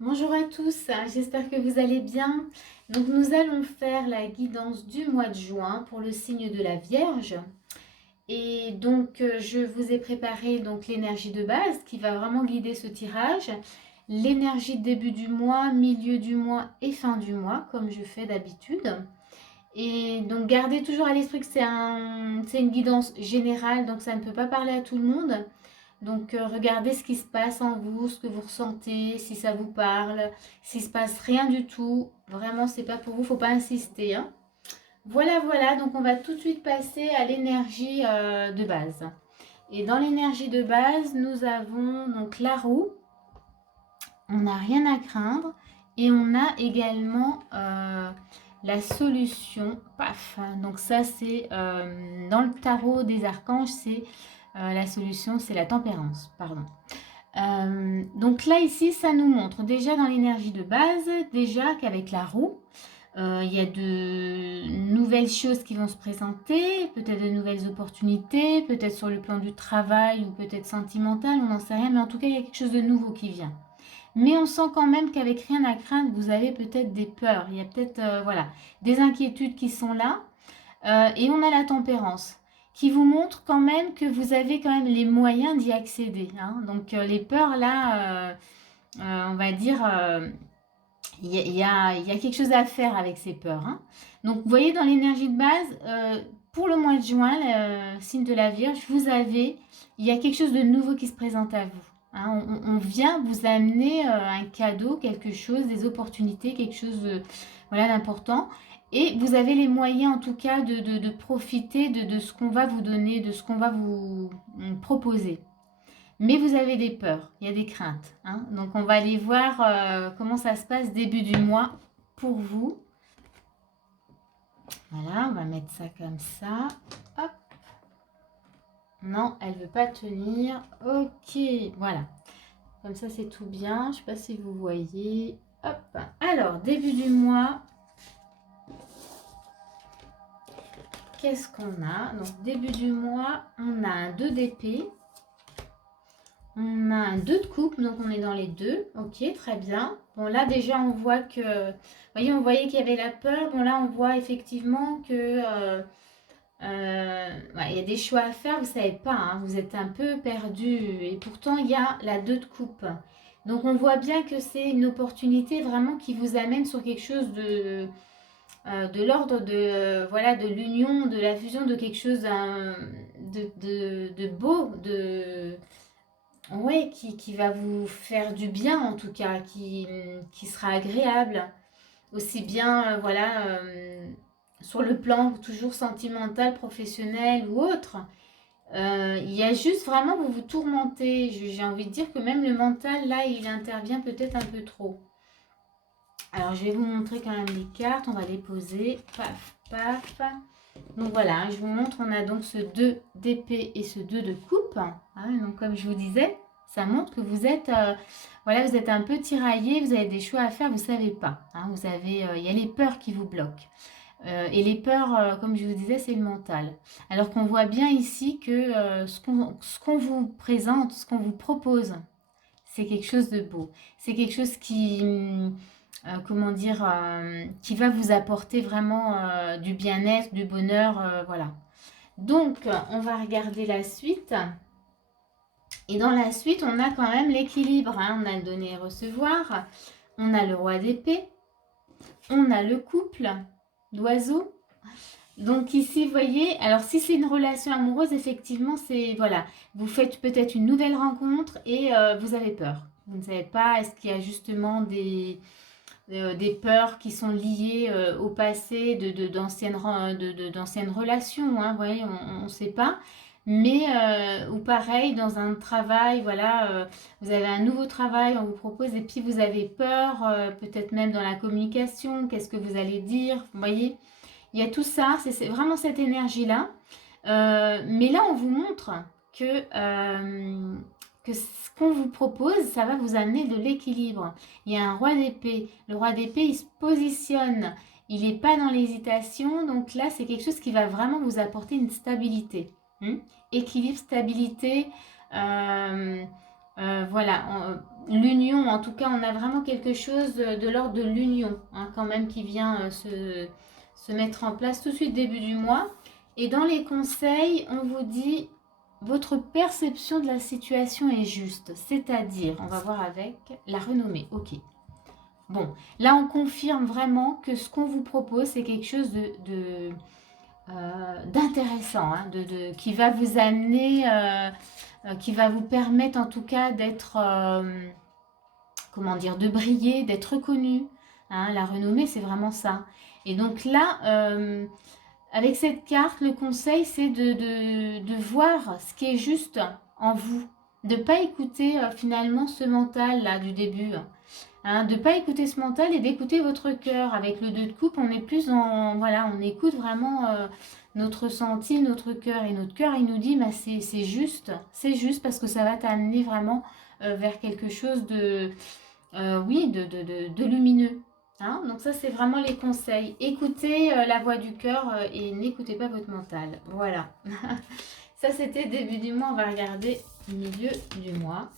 Bonjour à tous, j'espère que vous allez bien. Donc nous allons faire la guidance du mois de juin pour le signe de la Vierge. Et donc je vous ai préparé donc l'énergie de base qui va vraiment guider ce tirage. L'énergie de début du mois, milieu du mois et fin du mois comme je fais d'habitude. Et donc gardez toujours à l'esprit que c'est une guidance générale, donc ça ne peut pas parler à tout le monde. Donc regardez ce qui se passe en vous, ce que vous ressentez, si ça vous parle, s'il se passe rien du tout, vraiment c'est pas pour vous, faut pas insister, hein. Voilà, voilà, donc on va tout de suite passer à l'énergie de base. Et dans l'énergie de base, nous avons donc la roue, on n'a rien à craindre, et on a également la solution, paf. Donc ça c'est dans le tarot des archanges, c'est la solution, c'est la tempérance, pardon. Donc là ici ça nous montre déjà dans l'énergie de base déjà qu'avec la roue il y a de nouvelles choses qui vont se présenter, peut-être de nouvelles opportunités, peut-être sur le plan du travail ou peut-être sentimental, on n'en sait rien, mais en tout cas il y a quelque chose de nouveau qui vient. Mais on sent quand même qu'avec rien à craindre, vous avez peut-être des peurs, il y a peut-être voilà, des inquiétudes qui sont là. Et on a la tempérance qui vous montre quand même que vous avez quand même les moyens d'y accéder, hein. Donc les peurs là, on va dire, il y a quelque chose à faire avec ces peurs, hein. Donc vous voyez dans l'énergie de base, pour le mois de juin, le signe de la Vierge, il y a quelque chose de nouveau qui se présente à vous, hein. On vient vous amener un cadeau, quelque chose, des opportunités, quelque chose voilà, d'important. Et vous avez les moyens en tout cas de profiter de ce qu'on va vous donner, de ce qu'on va vous proposer. Mais vous avez des peurs, il y a des craintes, hein. Donc on va aller voir comment ça se passe début du mois pour vous. Voilà, on va mettre ça comme ça. Hop. Non, elle ne veut pas tenir. Ok, voilà. Comme ça, c'est tout bien. Je ne sais pas si vous voyez. Hop. Alors, début du mois, qu'est-ce qu'on a? Donc, début du mois, on a un 2 d'épée. On a un 2 de coupe, donc on est dans les deux. Ok, très bien. Bon, là, déjà, on voit que... Vous voyez, on voyait qu'il y avait la peur. Bon, là, on voit effectivement que... ouais, il y a des choix à faire, vous ne savez pas, hein, vous êtes un peu perdu. Et pourtant, il y a la 2 de coupe. Donc, on voit bien que c'est une opportunité vraiment qui vous amène sur quelque chose de l'ordre de, voilà, de l'union, de la fusion, de quelque chose de beau, ouais, qui va vous faire du bien en tout cas, qui sera agréable. Aussi bien, voilà, sur le plan toujours sentimental, professionnel ou autre. Il y a juste vraiment, vous vous tourmentez. J'ai envie de dire que même le mental, là, il intervient peut-être un peu trop. Alors, je vais vous montrer quand même les cartes. On va les poser. Paf, paf. Donc voilà, je vous montre, on a donc ce 2 d'épée et ce 2 de coupe, hein. Donc comme je vous disais, ça montre que vous êtes, voilà, vous êtes un peu tiraillé, vous avez des choix à faire, vous ne savez pas, hein. Vous avez, il y a les peurs qui vous bloquent. Et les peurs, comme je vous disais, c'est le mental. Alors qu'on voit bien ici que ce qu'on vous présente, ce qu'on vous propose, c'est quelque chose de beau. C'est quelque chose qui, comment dire, qui va vous apporter vraiment du bien-être, du bonheur, voilà. Donc, on va regarder la suite. Et dans la suite, on a quand même l'équilibre, hein. On a le donner et recevoir. On a le roi d'épée. On a le couple d'oiseaux. Donc ici, vous voyez, alors si c'est une relation amoureuse, effectivement, c'est, voilà, vous faites peut-être une nouvelle rencontre et vous avez peur. Vous ne savez pas, est-ce qu'il y a justement des peurs qui sont liées au passé d'anciennes relations, hein, vous voyez, on ne sait pas. Mais, ou pareil, dans un travail, voilà, vous avez un nouveau travail, on vous propose, et puis vous avez peur, peut-être même dans la communication, qu'est-ce que vous allez dire, vous voyez, il y a tout ça, c'est vraiment cette énergie-là. Mais là, on vous montre que ce qu'on vous propose, ça va vous amener de l'équilibre. Il y a un roi d'épée. Le roi d'épée, il se positionne. Il n'est pas dans l'hésitation. Donc là, c'est quelque chose qui va vraiment vous apporter une stabilité. Équilibre, stabilité. Voilà. l'union, en tout cas, on a vraiment quelque chose de l'ordre de l'union, hein, quand même, qui vient se mettre en place tout de suite début du mois. Et dans les conseils, on vous dit, votre perception de la situation est juste, c'est-à-dire, on va voir avec la renommée, ok. Bon, là, on confirme vraiment que ce qu'on vous propose, c'est quelque chose d'intéressant, hein, qui va vous amener, qui va vous permettre en tout cas d'être, comment dire, de briller, d'être reconnu. Hein, la renommée, c'est vraiment ça. Et donc là, avec cette carte, le conseil, c'est de voir ce qui est juste en vous. De ne pas écouter finalement ce mental là du début. Hein, de ne pas écouter ce mental et d'écouter votre cœur. Avec le 2 de coupe, on est plus en... Voilà, on écoute vraiment notre ressenti, notre cœur. Et notre cœur, il nous dit, bah, c'est juste. C'est juste parce que ça va t'amener vraiment vers quelque chose de... oui, de lumineux. Hein, donc ça, c'est vraiment les conseils. Écoutez la voix du cœur et n'écoutez pas votre mental. Voilà. Ça, c'était début du mois. On va regarder milieu du mois.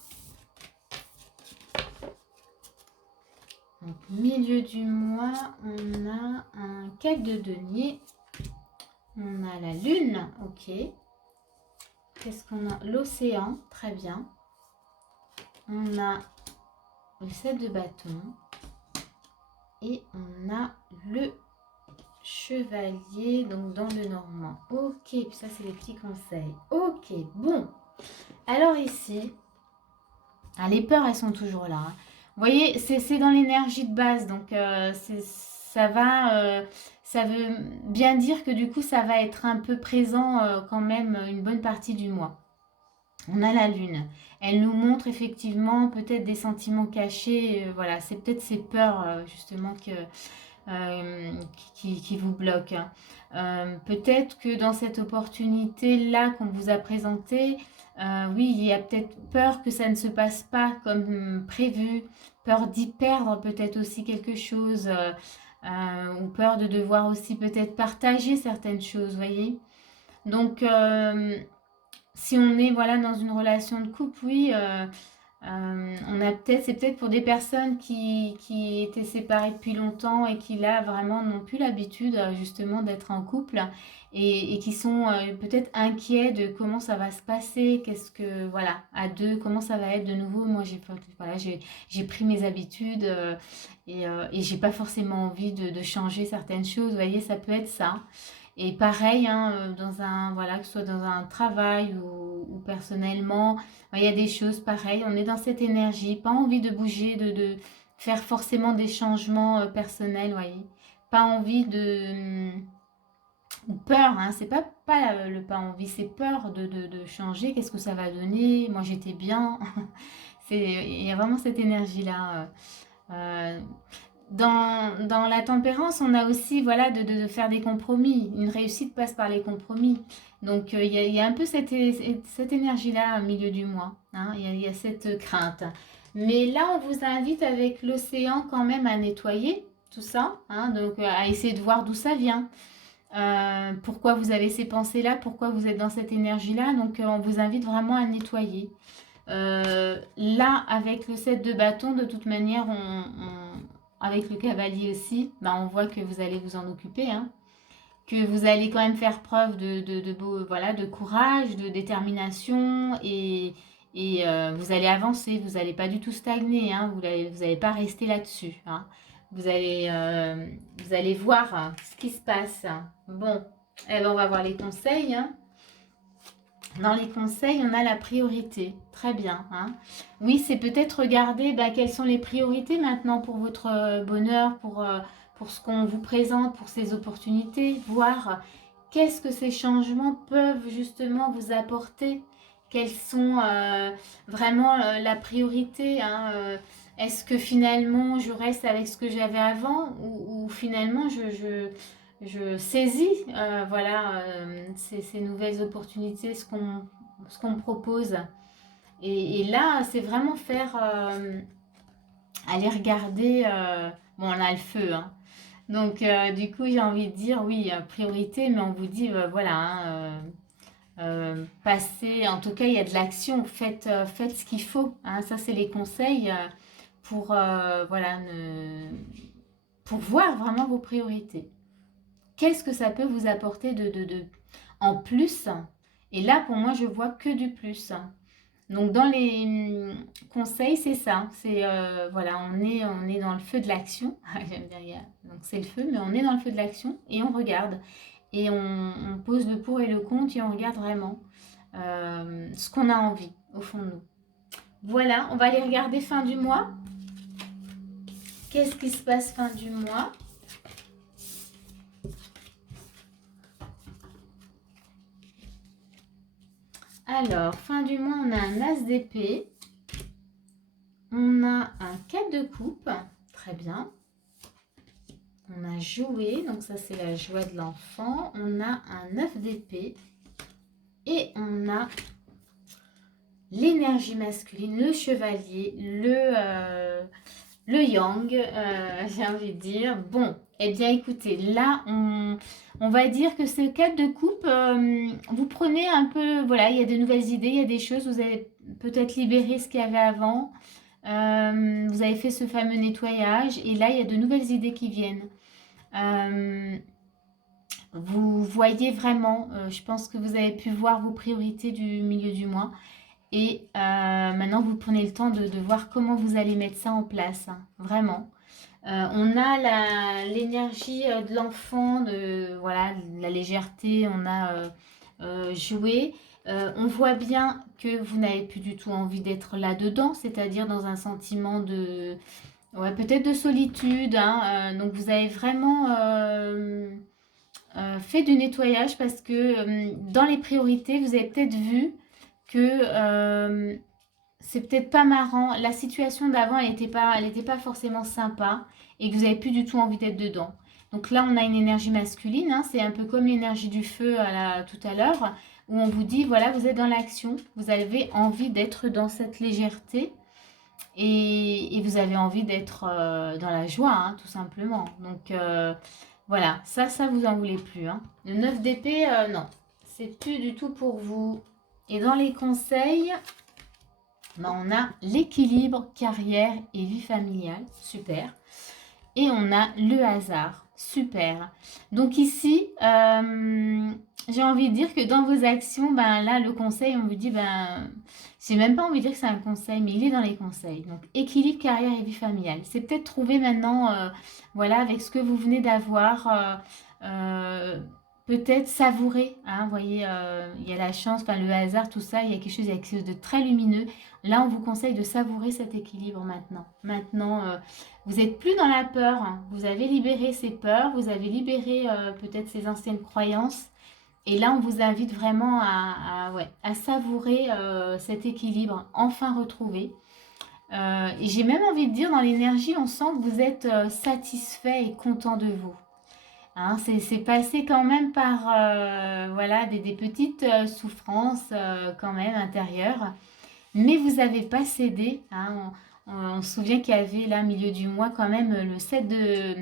Donc, milieu du mois, on a un 4 de denier. On a la lune, ok. Qu'est-ce qu'on a? L'océan, très bien. On a le 7 de bâton. Et on a le chevalier, donc dans le normand. Ok, puis ça, c'est les petits conseils. Ok, bon. Alors ici, ah, les peurs, elles sont toujours là. Hein. Vous voyez, c'est dans l'énergie de base, donc ça va, ça veut bien dire que du coup, ça va être un peu présent quand même une bonne partie du mois. On a la lune. Elle nous montre effectivement peut-être des sentiments cachés. Voilà, c'est peut-être ces peurs justement qui vous bloquent. Peut-être que dans cette opportunité-là qu'on vous a présentée, oui, il y a peut-être peur que ça ne se passe pas comme prévu, peur d'y perdre peut-être aussi quelque chose, ou peur de devoir aussi peut-être partager certaines choses, voyez. Donc, si on est voilà dans une relation de couple, oui, on a peut-être, c'est peut-être pour des personnes qui étaient séparées depuis longtemps et qui là vraiment n'ont plus l'habitude justement d'être en couple et qui sont peut-être inquiets de comment ça va se passer, qu'est-ce que voilà à deux, comment ça va être de nouveau. Moi j'ai pris mes habitudes et j'ai pas forcément envie de changer certaines choses. Vous voyez, ça peut être ça. Et pareil, hein, dans un, voilà, que ce soit dans un travail ou personnellement, il y a des choses pareilles. On est dans cette énergie, pas envie de bouger, de faire forcément des changements personnels, voyez. Pas envie de... ou peur, hein, c'est pas le pas envie, c'est peur de changer. Qu'est-ce que ça va donner? Moi, j'étais bien. Il y a vraiment cette énergie-là. Euh, dans la tempérance, on a aussi voilà, de faire des compromis. Une réussite passe par les compromis. Donc, il y a un peu cette énergie-là au milieu du mois. Hein. Il y a cette crainte. Mais là, on vous invite avec l'océan quand même à nettoyer tout ça. Hein, donc, à essayer de voir d'où ça vient. Pourquoi vous avez ces pensées-là, pourquoi vous êtes dans cette énergie-là. Donc, on vous invite vraiment à nettoyer. Là, avec le 7 de bâton, de toute manière, avec le cavalier aussi, bah, on voit que vous allez vous en occuper, hein, que vous allez quand même faire preuve voilà, de courage, de détermination et vous allez avancer, vous n'allez pas du tout stagner, hein, vous n'allez pas rester là-dessus. Hein. Vous allez voir hein, ce qui se passe. Bon, eh ben, on va voir les conseils. Hein. Dans les conseils, on a la priorité. Très bien. Hein. Oui, c'est peut-être regarder quelles sont les priorités maintenant pour votre bonheur, pour ce qu'on vous présente, pour ces opportunités. Voir qu'est-ce que ces changements peuvent justement vous apporter. Quelles sont vraiment la priorité. Hein, est-ce que finalement je reste avec ce que j'avais avant ou finalement je saisis voilà, ces nouvelles opportunités, ce qu'on me propose. Et là, c'est vraiment faire, aller regarder, bon, on a le feu, hein. Donc, du coup, j'ai envie de dire, oui, priorité, mais on vous dit, voilà, hein, Passez, en tout cas, il y a de l'action, faites ce qu'il faut. Hein. Ça, c'est les conseils pour, voilà, pour voir vraiment vos priorités. Qu'est-ce que ça peut vous apporter en plus? Et là, pour moi, je vois que du plus. Donc, dans les conseils, c'est ça. C'est, voilà, on est dans le feu de l'action. J'aime bien, donc c'est le feu, mais on est dans le feu de l'action et on regarde. Et on pose le pour et le contre et on regarde vraiment ce qu'on a envie au fond de nous. Voilà, on va aller regarder fin du mois. Qu'est-ce qui se passe fin du mois? Alors, fin du mois, on a un as d'épée. On a un 4 de coupe. Très bien. On a joué, donc ça c'est la joie de l'enfant. On a un 9 d'épée. Et on a l'énergie masculine, le chevalier, le yang, j'ai envie de dire. Bon, eh bien écoutez, là, on va dire que ce 4 de coupe, vous prenez un peu, voilà, il y a de nouvelles idées, il y a des choses, vous avez peut-être libéré ce qu'il y avait avant. Vous avez fait ce fameux nettoyage et là, il y a de nouvelles idées qui viennent. Vous voyez vraiment, je pense que vous avez pu voir vos priorités du milieu du mois. Et maintenant, vous prenez le temps de voir comment vous allez mettre ça en place, hein, vraiment. On a l'énergie de l'enfant, voilà, la légèreté, on a joué. On voit bien que vous n'avez plus du tout envie d'être là-dedans, c'est-à-dire dans un sentiment de, ouais, peut-être de solitude. Hein, donc vous avez vraiment fait du nettoyage parce que dans les priorités, vous avez peut-être vu que c'est peut-être pas marrant. La situation d'avant, elle était pas forcément sympa et que vous n'avez plus du tout envie d'être dedans. Donc là, on a une énergie masculine. Hein, c'est un peu comme l'énergie du feu tout à l'heure, où on vous dit, voilà, vous êtes dans l'action. Vous avez envie d'être dans cette légèreté et vous avez envie d'être dans la joie, hein, tout simplement. Donc voilà, ça vous en voulez plus. Hein. Le 9 d'épée, non, c'est plus du tout pour vous. Et dans les conseils, ben, on a l'équilibre carrière et vie familiale, super. Et on a le hasard, super. Donc ici, j'ai envie de dire que dans vos actions, ben là, le conseil, on vous dit, ben, j'ai même pas envie de dire que c'est un conseil, mais il est dans les conseils. Donc équilibre carrière et vie familiale. C'est peut-être trouver maintenant, voilà, avec ce que vous venez d'avoir. Peut-être savourer, hein, vous voyez, il y a la chance, enfin le hasard, tout ça, il y a quelque chose de très lumineux. Là, on vous conseille de savourer cet équilibre maintenant. Maintenant, vous n'êtes plus dans la peur, hein. Vous avez libéré ces peurs, vous avez libéré peut-être ces anciennes croyances. Et là, on vous invite vraiment ouais, à savourer cet équilibre enfin retrouvé. Et j'ai même envie de dire, dans l'énergie, on sent que vous êtes satisfait et content de vous. Hein, c'est passé quand même par voilà, des petites souffrances quand même intérieures. Mais vous n'avez pas cédé. Hein, on se souvient qu'il y avait là, au milieu du mois, quand même, le 7 de...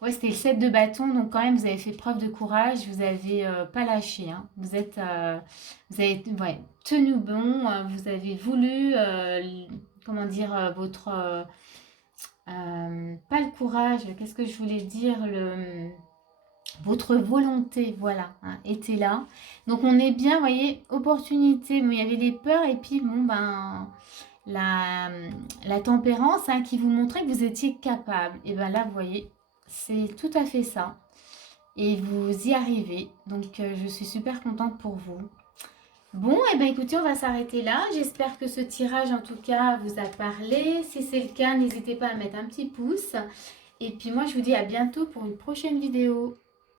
Ouais, c'était le 7 de bâton. Donc quand même, vous avez fait preuve de courage. Vous n'avez pas lâché. Hein. Vous avez ouais, tenu bon. Vous avez voulu, comment dire, pas le courage. Qu'est-ce que je voulais dire votre volonté, voilà, hein, était là. Donc on est bien, vous voyez, opportunité. Bon, il y avait des peurs et puis bon, ben, la tempérance hein, qui vous montrait que vous étiez capable. Et ben là, vous voyez, c'est tout à fait ça. Et vous y arrivez. Donc je suis super contente pour vous. Bon, et ben écoutez, on va s'arrêter là. J'espère que ce tirage, en tout cas, vous a parlé. Si c'est le cas, n'hésitez pas à mettre un petit pouce. Et puis moi, je vous dis à bientôt pour une prochaine vidéo.